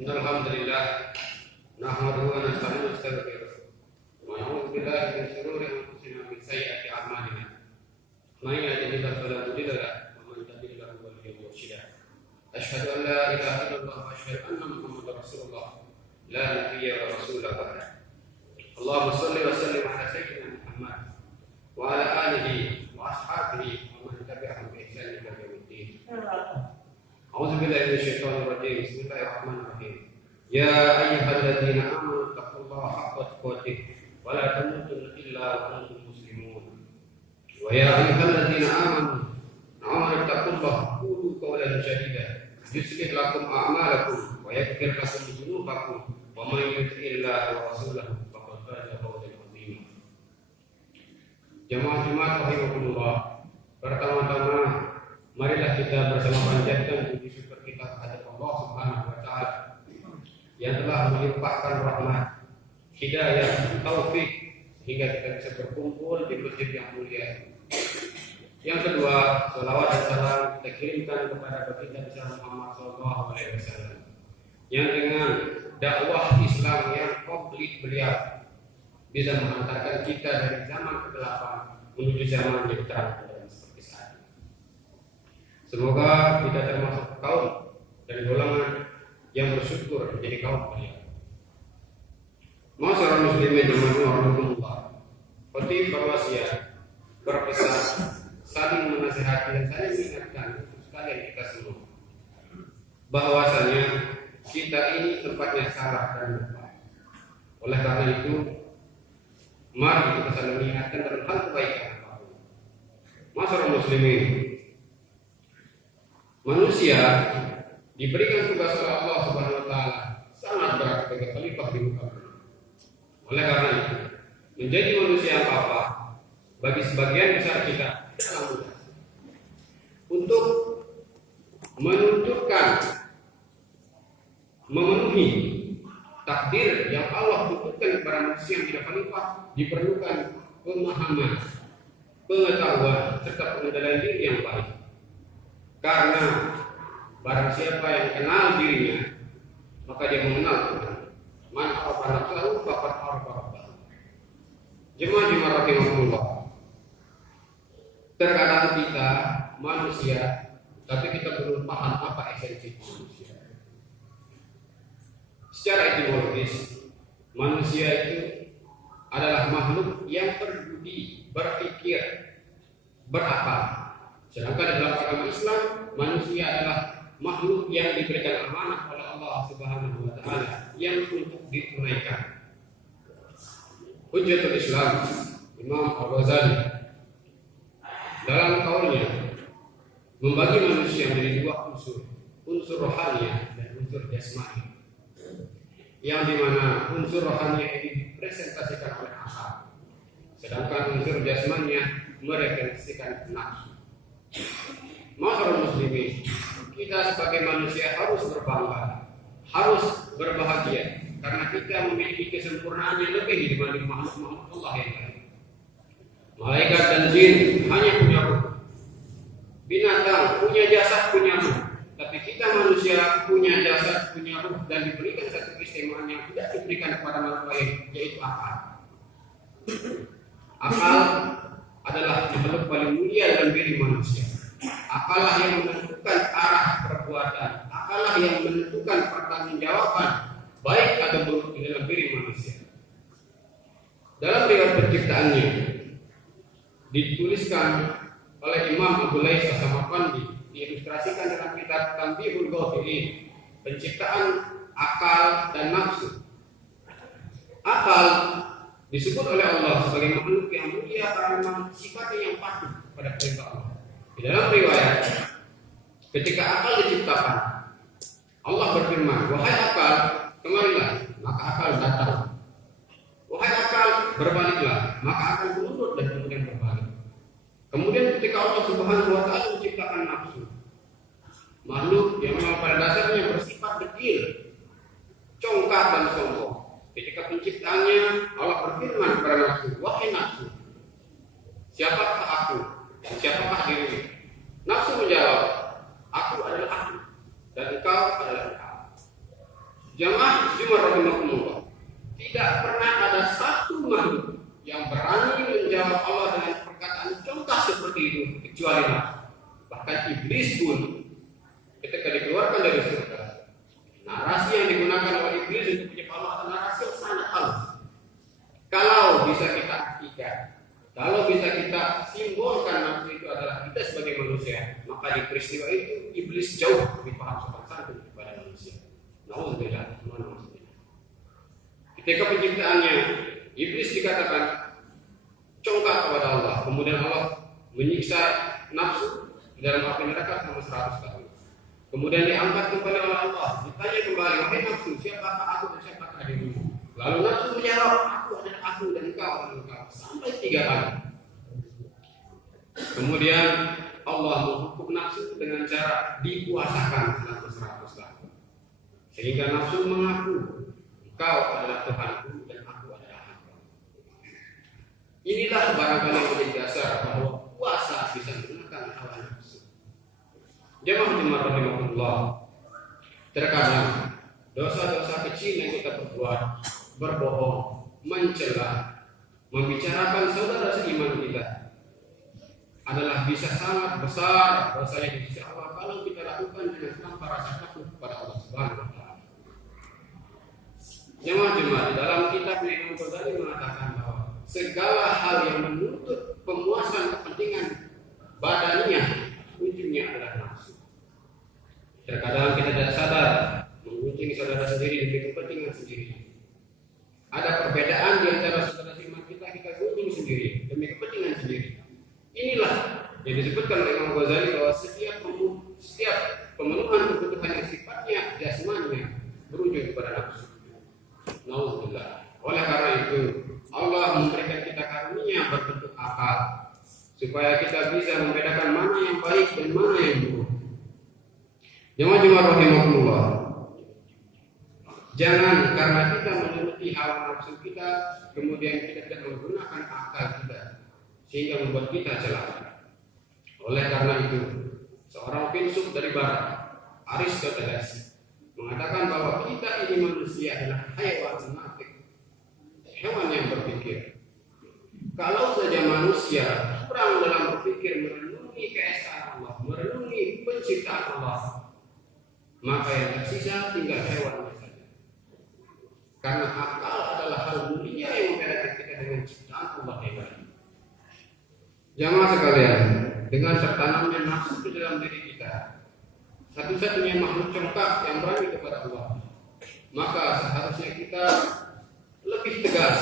Alhamdulillah nahmaduhu wa nasta'inuhu wa nastaghfiruh wa na'udzu billahi min shururi anfusina wa min sayyiati a'malina. May yahdihillahu fala mudilla lahu wa man yudlil fala hadiya lahu. Asyhadu an la ilaha illallah wa asyhadu anna Muhammadar Rasulullah la nabiyya wa rasulah ba'da. Allahumma shalli wa sallim ala sayyidina Muhammad wa ala alihi wa ashabihi wa man tabi'ahum bi ihsan ila yaumiddin. A'udzu billahi minasyaitonir rajim. Bismillahirrahmanirrahim. Ya ayyuhalladzina amanu taqullaha haqqa tuqatih wa la tamutunna illa wa antum muslimun. Wa ya ayyuhalladzina amanu taqullaha qulu qawlan sadida yuslih lakum a'malakum wa yaghfir lakum dhunubakum wa may yuti'illaha wa rasulahu faqad faza fawzan 'azima. Jemaah rahimakumullah. Pertama-tama marilah kita bersama panjatkan puji syukur kita kepada Allah Subhanahu wa taala yang telah melimpahkan rahmat, hidayah, taufik hingga kita bisa berkumpul di masjid yang mulia. Yang kedua, salawat dan salam kita kirimkan kepada baginda besar Muhammad sallallahu alaihi wasallam yang dengan dakwah Islam yang komplit beliau bisa menghantarkan kita dari zaman kegelapan menuju zaman yang terang. Semoga kita termasuk kaum dan golongan yang bersyukur menjadi kaum beliau. Ma'asyiral muslimin rahimakumullah. Khatib berwasiat, berpesan, saling menasihati dan saling mengingatkan sekalian kita semua bahwasanya kita ini tempatnya salah dan lupa. Oleh karena itu, mari kita saling mengingatkan dalam hal kebaikan. Ma'asyiral muslimin, manusia diberikan tugas oleh Allah Subhanahu wa taala sangat berat sebagai khalifah di muka bumi. Oleh karena itu, menjadi manusia yang apa bagi sebagian besar kita sangat mudah untuk menunjukkan memenuhi takdir yang Allah tentukan kepada manusia yang tidak khalifah diperlukan pemahaman, pengetahuan serta pengendalian diri yang baik. Karena barang siapa yang kenal dirinya, maka dia mengenal Tuhan. Man arafa nafsahu faqad arafa rabbahu. Jemaah rahimahullah. Terkadang kita manusia, tapi kita belum paham apa esensi manusia. Secara etimologis, manusia itu adalah makhluk yang berbudi, berpikir, berakal. Sedangkan dalam agama Islam, manusia adalah makhluk yang diberikan amanah oleh Allah Subhanahu wa taala yang untuk ditunaikan. Hujjatul Islam Imam Al-Ghazali dalam kaulnya membagi manusia menjadi dua unsur rohani dan unsur jasmani. Yang dimana unsur rohani ini dipresentasikan oleh akal, sedangkan unsur jasmani merepresentasikan nafsu. Ma'asyiral muslimin, kita sebagai manusia harus berbangga, harus berbahagia karena kita memiliki kesempurnaan yang lebih dibanding makhluk-makhluk Allah yang lain. Malaikat dan jin hanya punya ruh, binatang punya jasad, punya ruh, tapi kita manusia punya jasad, punya ruh dan diberikan satu keistimewaan yang tidak diberikan kepada makhluk lain, yaitu akal. Akal adalah makhluk paling mulia dalam diri manusia. Akallah yang menentukan arah perbuatan, akallah yang menentukan pertanggungjawaban baik atau buruk di dalam diri manusia. Dalam riwayat penciptaannya dituliskan oleh Imam Abu Lais As-Samarqandi, diilustrasikan dalam kitab Tanbihul Ghafilin, penciptaan akal dan nafsu. Akal disebut oleh Allah sebagai makhluk yang mulia karena memang sifatnya yang patuh pada perintah Allah. Di dalam riwayat, ketika akal diciptakan, Allah berfirman, "Wahai akal, kemarilah." Maka akal datang. "Wahai akal, berbaliklah." Maka akal menurut dan kemudian berbalik. Kemudian ketika Allah Subhanahu wa taala menciptakan nafsu, makhluk yang memang pada dasarnya bersifat dekil, congkak dan sombong. Ketika penciptaannya, Allah berfirman kepada nafsu, "Wahai nafsu, siapakah aku dan siapakah dirimu?" Nafsu menjawab, "Aku adalah aku dan engkau adalah engkau." Jamaah Jumat rahimahumullah, tidak pernah ada satu makhluk yang berani menjawab Allah dengan perkataan contoh seperti itu kecuali nafsu. Bahkan iblis pun ketika dikeluarkan dari surga, narasi yang digunakan oleh iblis untuk menyebut Allah adalah narasi yang sangat halus. Kalau bisa kita artikan, kalau bisa kita simbolkan nafsu itu adalah kita sebagai manusia, maka di peristiwa itu iblis jauh lebih paham sopan santun kepada manusia. Nauzubillah, ketika penciptaannya, iblis dikatakan congkak kepada Allah, kemudian Allah menyiksa nafsu di dalam api neraka selama 100 tahun. Kemudian diangkat kembali oleh Allah, ditanya kembali, wahai nafsu, siapakah aku dan siapakah dirimu? Lalu nafsu menjawab, aku adalah aku dan engkau adalah engkau, sampai 3 kali. Kemudian Allah menghukum nafsu dengan cara dipuasakan selama 100 tahun. Sehingga nafsu mengaku, engkau adalah Tuhanku dan aku adalah hamba. Inilah barangkali yang menjadi dasar bahwa puasa bisa menggunakan hawa nafsu. Jemaah rahimahullah, terkadang dosa-dosa kecil yang kita perbuat, berbohong, mencela, membicarakan saudara seiman kita, adalah bisa sangat besar dosanya di sisi Allah kalau kita lakukan dengan tanpa rasa takut kepada Allah Subhanahu wa taala. Jemaah-jemaah, dalam kitab Imam Ghazali mengatakan bahwa segala hal yang menuntut pemuasan kepentingan badaniah ujungnya adalah nafsu. Terkadang kita tidak sadar mengunjungi saudara sendiri demi kepentingan sendiri. Ada perbedaan di antara saudara seiman kita kunjungi sendiri demi kepentingan sendiri. Inilah yang disebutkan oleh Imam Ghazali bahwa setiap pemenuhan kebutuhan yang sifatnya jasmani berujung kepada nafsu. Nauzubillah. Oleh karena itu Allah memberikan kita karunia berbentuk akal supaya kita bisa membedakan mana yang baik dan mana yang buruk. Jemaah rahimahullah, jangan karena kita menuruti hawa nafsu kita kemudian kita tidak menggunakan akal kita sehingga membuat kita celaka. Oleh karena itu seorang filsuf dari barat, Aristoteles, mengatakan bahwa kita ini manusia adalah hewan munafik, hewan yang berpikir. Kalau saja manusia kurang dalam berpikir merenungi keesaan Allah, merenungi penciptaan Allah, maka yang tersisa tinggal hewan saja. Karena akal adalah hal mulia yang membedakan kita dengan ciptaan Allah yang baik. Jamaah sekalian, dengan tertanamnya nafsu di dalam diri kita, satu-satunya makhluk congkak yang berani kepada Allah, maka seharusnya kita lebih tegas,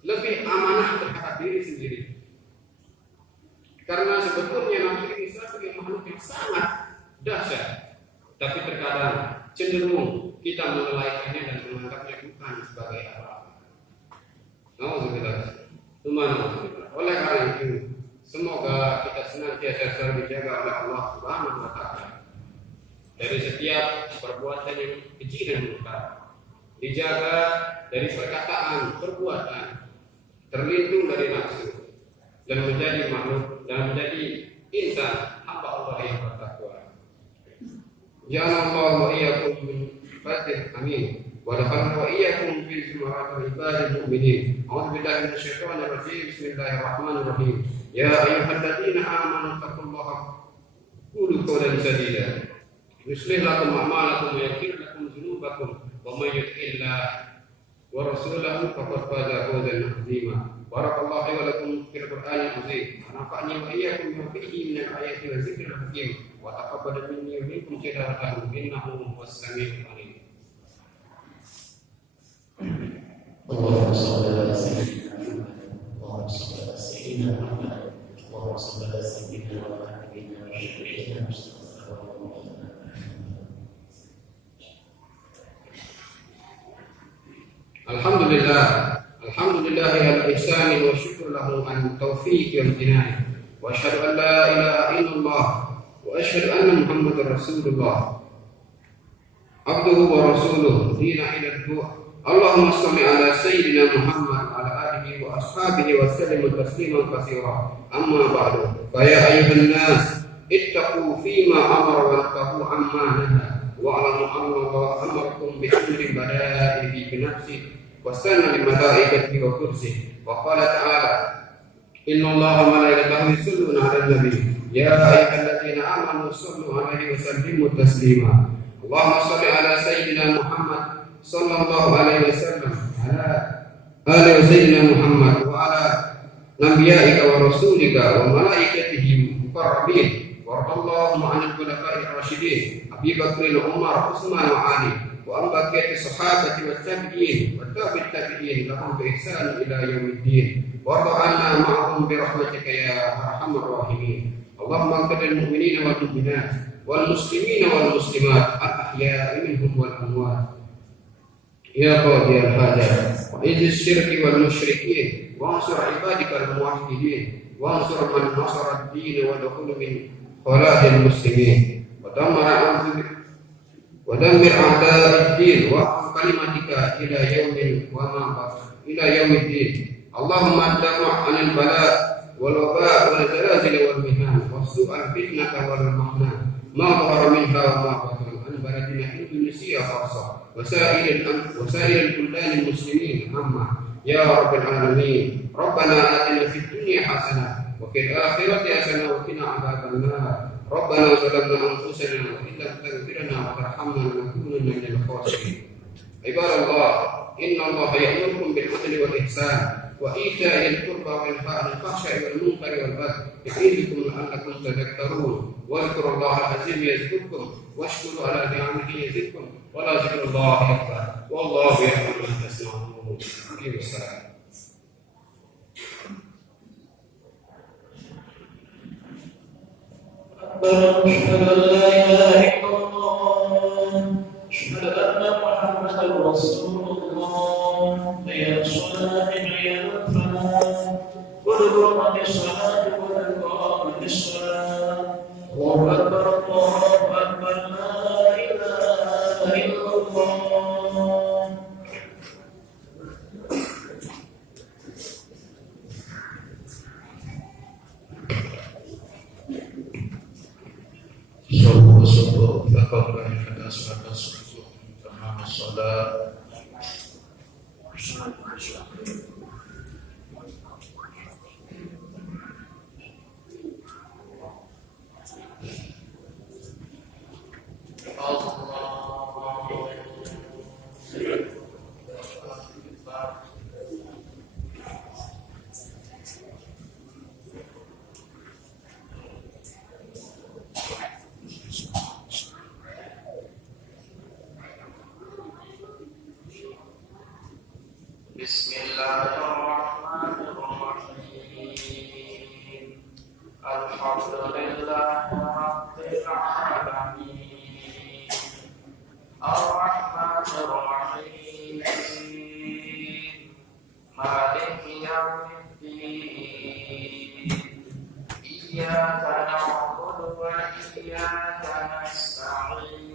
lebih amanah terhadap diri sendiri. Karena sebetulnya nafsu ini sebagai makhluk yang sangat dahsyat, tapi terkadang cenderung kita menelaikannya dan menganggapnya bukan sebagai apa-apa. Nauzubillah. Oleh karena itu, semoga kita senantiasa selalu dijaga oleh Allah Subhanahu wa taala dari setiap perbuatan yang keji dan mungkar, dijaga dari perkataan, perbuatan, terlindung dari nafsu, dan menjadi makhluk dan menjadi insan hamba Allah yang bertakwa. Ja'alallahu wa iyyakum min fatih, amin. Wa dakhalna wa iyyakum fi zumratil ibadil mu'minin. A'udzu billahi minasy syaithanir rajim. Bismillahirrahmanirrahim. Ya ayyuhalladzina amanu taqullaha qulu qawlan sadida. Yuslih lakum a'malakum wa yaghfir lakum dzunubakum wa may yuti'illah wa rasulahu faqad faza fawzan 'azima. Barakallahu wa lakum fil Qur'anil 'azim. Nafa'ani wa iyyakum bima fihi min al-ayati wa dzikril hakim. Wa taqabbal minni wa minkum tilawatahu innahu was-sami'ul 'alim. Allahumma shalli ala sayyidina Muhammad. Allahumma shalli ala sayyidina Muhammad. Allahumma shalli ala sayyidina Muhammad. Alhamdulillah, alhamdulillah ala ihsani wa syukur lahu an taufiq wal inayah. Wa asyhadu an la ilaha illallah wa asyhadu anna Muhammadar Rasulullah. Abduhu wa rasuluhu dina ila du'a. Allahumma shalli ala sayyidina Muhammad wa ala alihi wa ashabihi wa sallim tasliman katsira. Amma ba'du. Fa ya ayyuhan nas ittaqu fima amara wa nahahu amma nahaa wa'lamu anna Allah amarakum bi amrin bada'ihi bi nafsihi wa sanna lil malaikati wa kursihi wa qala ta'ala inna Allaha wa malaikatahu yusalluna 'alan nabi ya ayyuhalladzina amanu sallu 'alaihi wa sallimu taslima Allahumma shalli 'ala sayyidina Muhammad sallallahu alaihi wasallam ala ali sayyidina Muhammad wa ala nabiyika wa rasulika wa malaikatihi muqarrabin wa Allahumma 'anil khulafa'ir rasyidin Abi Bakr wa Umar Utsman wa Ali wa an baqiyati sahabati wat tabi'in wa tabi'it tabi'in lahum bi ihsan ila yaumiddin wa ra'ana ma'hum bi rahmatika ya arhamar rahimin Allahumma qadil mu'minina wal mu'minat wal muslimina wal muslimat al ahya'i minhum wal amwat ya qadiyal hajat wa idz syirki wal musyrikin wa ansur ibadikal muwahhidin wa ansur man nasara ad-din wa dakhulu min khaladil muslimin wa dammir a'da'id-din wa kalimatika ila yaumin wa ma ila yaumiddin Allahumma dafa' 'anil bala' wal waba' wal zalazil wal mihan wa su'al fitnata wal mahna ma dhahara minha wa ma batan an baladina Indonesia khassa wa sa'iril buldan muslimin amma ya rabbil alamin rabbana atina fid dunya hasanah wa fil akhirati hasanah wa qina adzaban nar rabbana zalamna anfusana wa in lam taghfir lana wa tarhamna lanakunanna minal khasirin ibadallah inna allaha ya'murukum bil 'adli wal ihsan wa ita'il qurba wa yanha 'anil fahsya'i wal munkari wal baghi ya'idukum la'allakum tadhakkarun wa dhkurullaha al-'azim yadhkurkum washkuru 'ala ni'amihi yazidkum wa la dhikrullahi akbar wallahu ya'lamu ma tasna'un wassalam أشهد أن لا إله إلا الله أشهد أن محمدا رسول الله حي على الصلاة حي على الفلاح قد قامت الصلاة قد قامت الصلاة الله أكبر لا إله إلا الله Subuh fakablah pada salat subuh tamam salat Bismillahirrahmanirrahim. Alhamdulillahirabbil alamin. Arrahmanirrahim. Maliki yaumiddin. Iyyaka na'budu wa iyyaka nasta'in.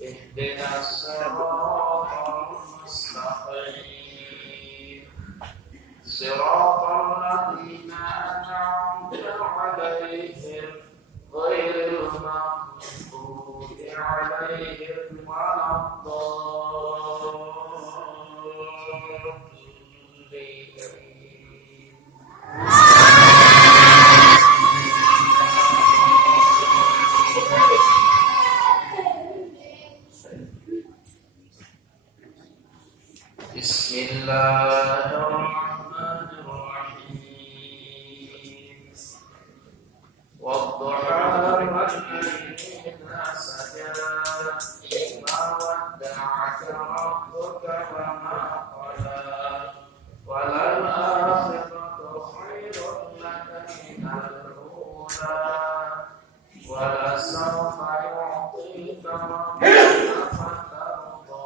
Ihdinas siratal mustaqim. Siratal ladzina an'amta 'alaihim ghairil maghdubi 'alaihim waladdallin. Bismillahirrahmanirrahim. Wadduha wal-layli idza saja ma wadda'aka rabbuka wa ma qala walal akhiratu khairun laka minal ula wa lasawfa yu'tika rabbuka fatarda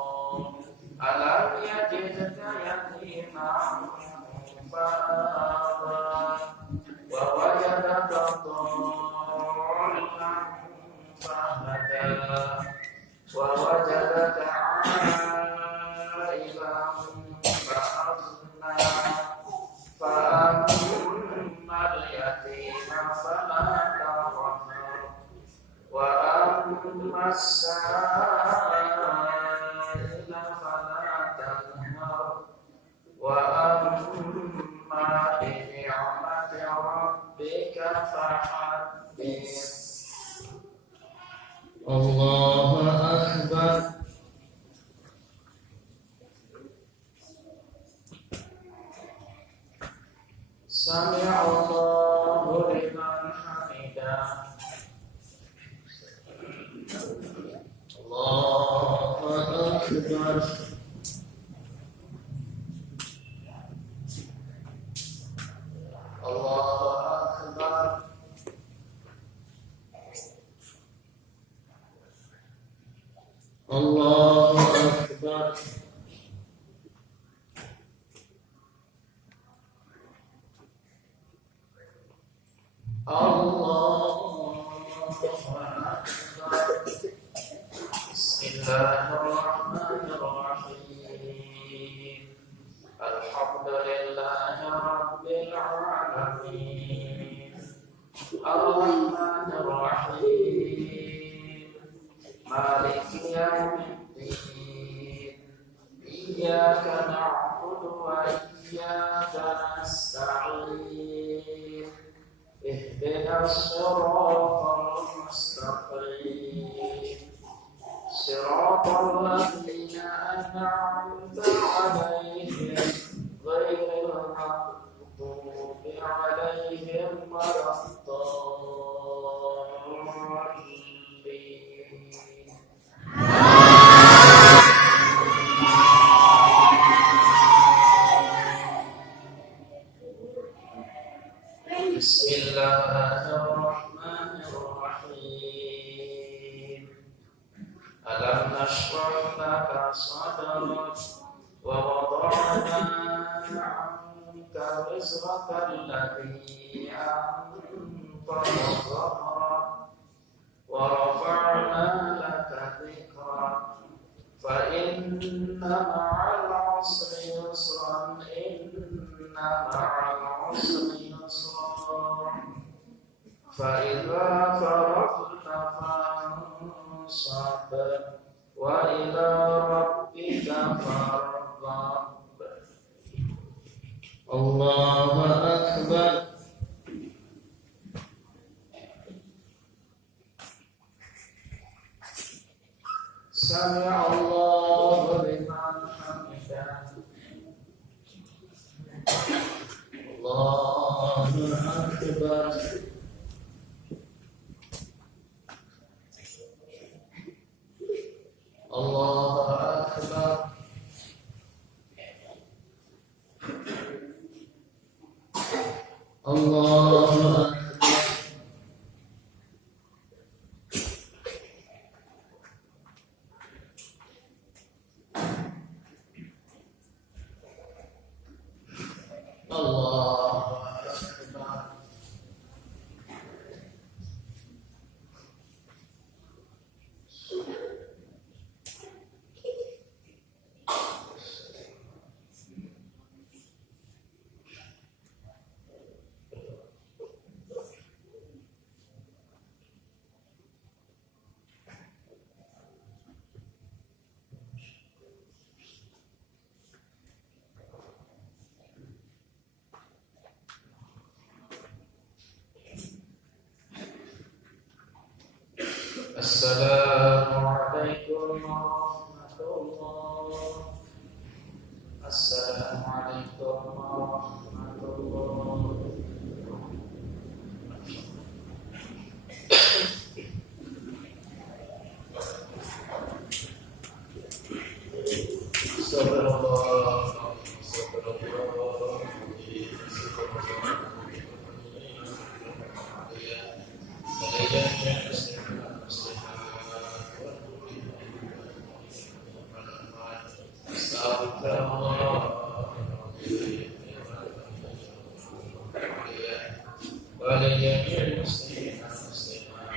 alam yajidka yatiman fa'awa wa wajadaka dhallan fahada wa wajadaka 'ailan fa'aghnā fa'ammal yatima falā taqhar wa السائل فلا تنهر وأما بنعمة ربك فحدث الله أكبر سمع الله لمن حمده الله أكبر الله أكبر الله أكبر الله أكبر بسم الله الرحمن الرحيم الحمد لله رب العالمين الرحمن الرحيم مالك يوم الدين إياك نعبد وإياك نستعين اهدنا الصراط المستقيم صراط الذين أنعمت عليهم غير المغضوب عليهم ولا الضالين بسم الله الرحمن الرحيم ألم نشرح لك صدرك ووضعنا عنك وزرك الذي أنقض ظهرك ورفعنا لك ذكرك فإن مع العسر يسرا إن مع العسر يسرا فإذا فرغت فانصب وإلى ربك فارغب الله أكبر سمع الله لمن حمده الله أكبر الله أكبر الله أكبر الله أكبر السلام عليكم ورحمة الله السلام عليكم ورحمة الله استغفر الله استغفر الله ولجميع المسلمين والمسلمات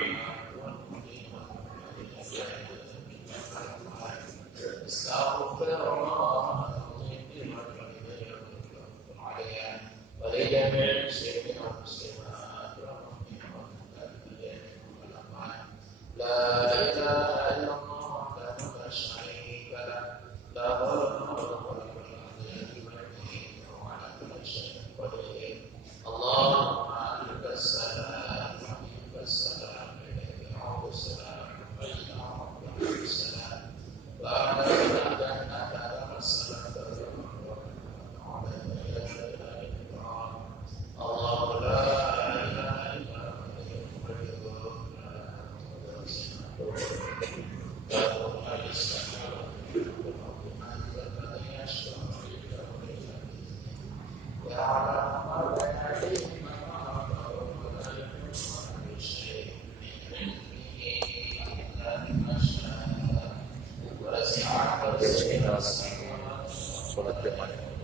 والمؤمنين والمؤمنات استغفر الله ولجميع المسلمين والمسلمات والمؤمنين والمؤمنات لا إله dalam sholat jamaah.